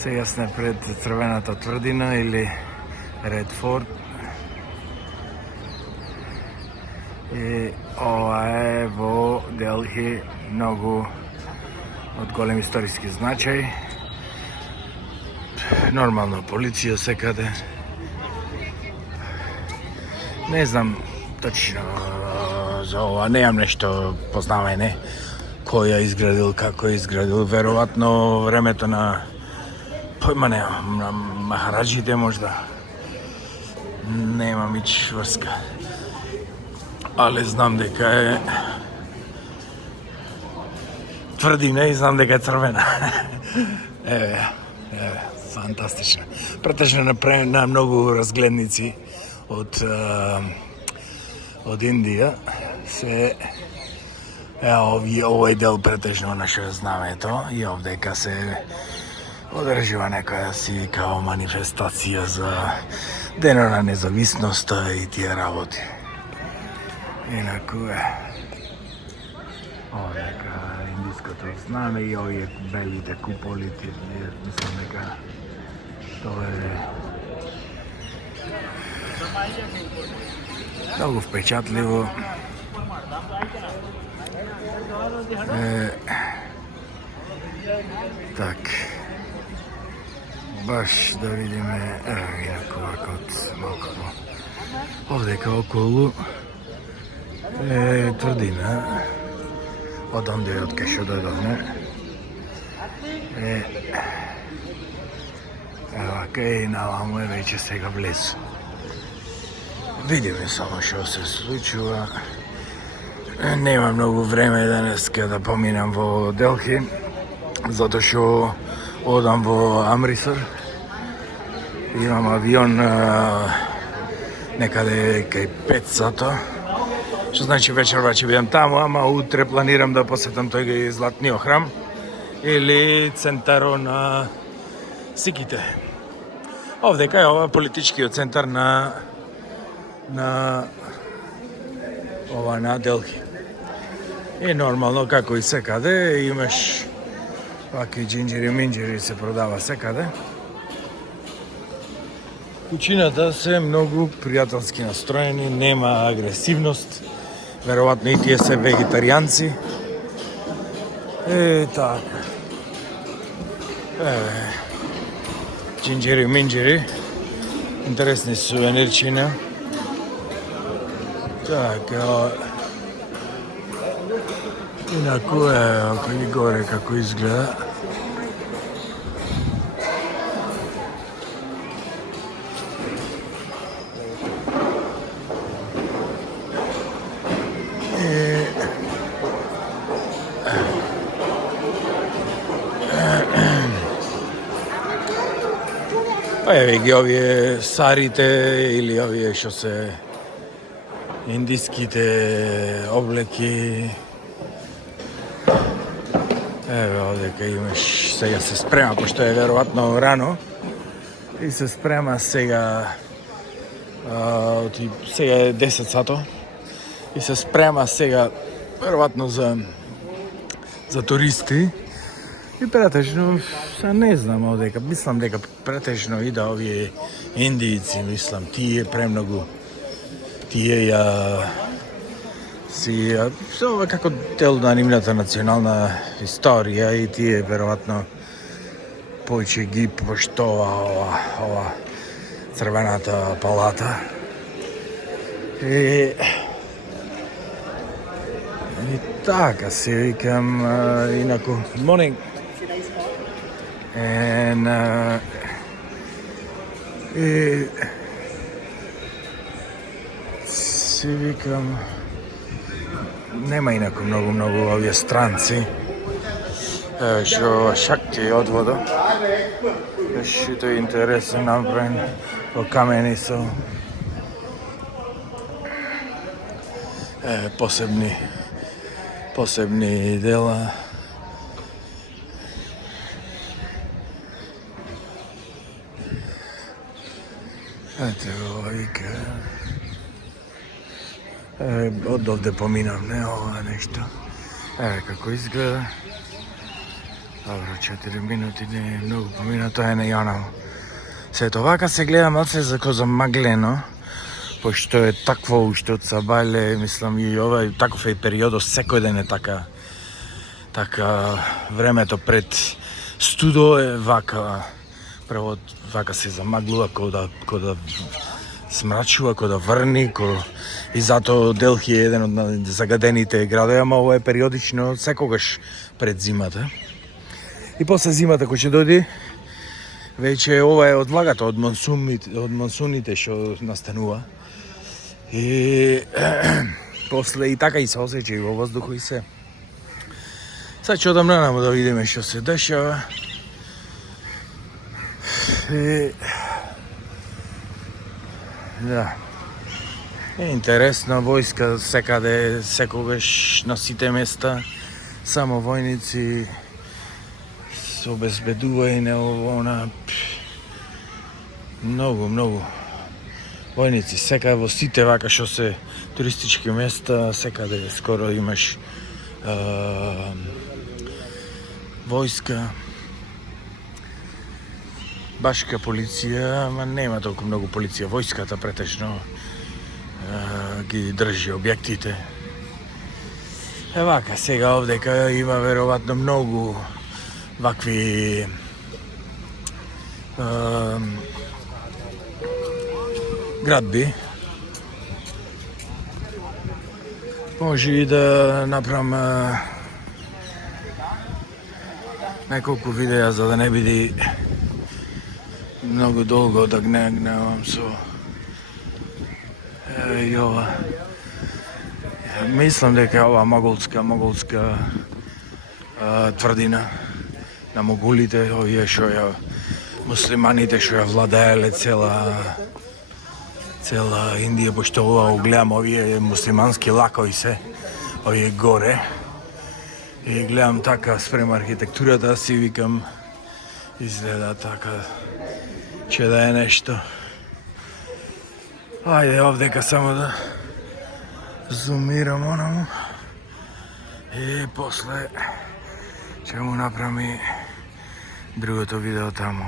Сега сме пред Црвената тврдина или Ред Форт. И ова е во Делхи многу од голем историски значај. Нормално полиција секаде. Не знам точно за ова, неам нешто познавање кој ја изградил, како ја изградил, веројатно времето на појма немам, на махараджите можда. Немам ич врска. Але знам дека е тврдина и знам дека е црвена. Фантастично. Претежно на многу разгледници од Индија се овој дел претежно наше знамето и овдека се одржува некоја си као манифестација за Денот на независноста и тие работи. Инаку овдека индиското знаме и овие белите куполи, мислам дека тоа е многу впечатливо. Так. Баш да видиме, инаку вакот малку овдека околу тврдина, од онде од кај што дојдовме. Кај наваму е веќе сега близу. Видиме само што се случува. Нема многу време денеска да поминам во Делхи, затоа што одам во Амрисар. Имам авион некаде кај 5 сата, што значи вечерва ќе бидам таму, ама утре планирам да посетам тој Златниот храм или центаро на Сиките. Овдека е ова политичкиот центар на Делхи. И нормално, како и секаде, имаш ваки джинџери-минџери се продава секаде. Куќината се многу пријателски настроени, нема агресивност, веројатно и тие се вегетаријанци. Така. Джинџери-минџери, интересни сувенирчина. Така, инаку кој горе како изгледа. Еве ги овие сарите или овие што се индиските облеки. Еве овдека имаш, сега се спрема, пошто е веројатно рано, и се спрема сега, сега е 10 сато, и се спрема сега веројатно за туристи. И претежно, не знам овдека, мислам дека претежно ида овие индијци, мислам, тие премногу, тие ова како дел на нивната национална историја и тие веројатно повеќе ги поштова ова Црвената палата. И така се викам, инаку, morning. Си викам, нема инаку многу овие странци. Што Шакти од вода. Беше тој интересен направен во камени со посебни дела. Ете ова вика. Од овде поминам, не ова нешто. Еве како изгледа. Добро, 4 минути не е многу поминато е нејанало. Сето вака се гледа малце за замаглено, пошто е такво уште од сабале, мислам и ова таков е периодот, секој ден е така времето пред студо е вака, прво вака се замаглува ко да смрачува, ко да врни, и затоа Делхи е еден од загадените градови, ама ова е периодично секогаш пред зимата. И после зимата кој ќе дојде, веќе ова е од влагата, од монсуните што настанува. И после и така и се осеќа и во воздухот и се. Сега ќе одам нанамо да видиме што се дешава. Да. Е интересно, војска секаде, секогаш на сите места, само војници со обезбедување, она многу војници секаде во сите вака што се туристички места, секаде скоро имаш војска, башка полиција, ама нема толку многу полиција, војската претежно ги држи објектите. Е вака, сега овдека има веројатно многу вакви градби. Може и да направам неколку видеа за да не биде многу долго да гневам со и ова. Мислам дека ова моголска тврдина на могулите, овие што ја муслиманите што ја владееле цела Индија, пошто ова гледам овие муслимански лакови се, овие горе. И гледам така спрема архитектурата, си викам изгледа така че да е нешто. Ајде овдека само да зумирам онаму и после ќе му направам и другото видео таму.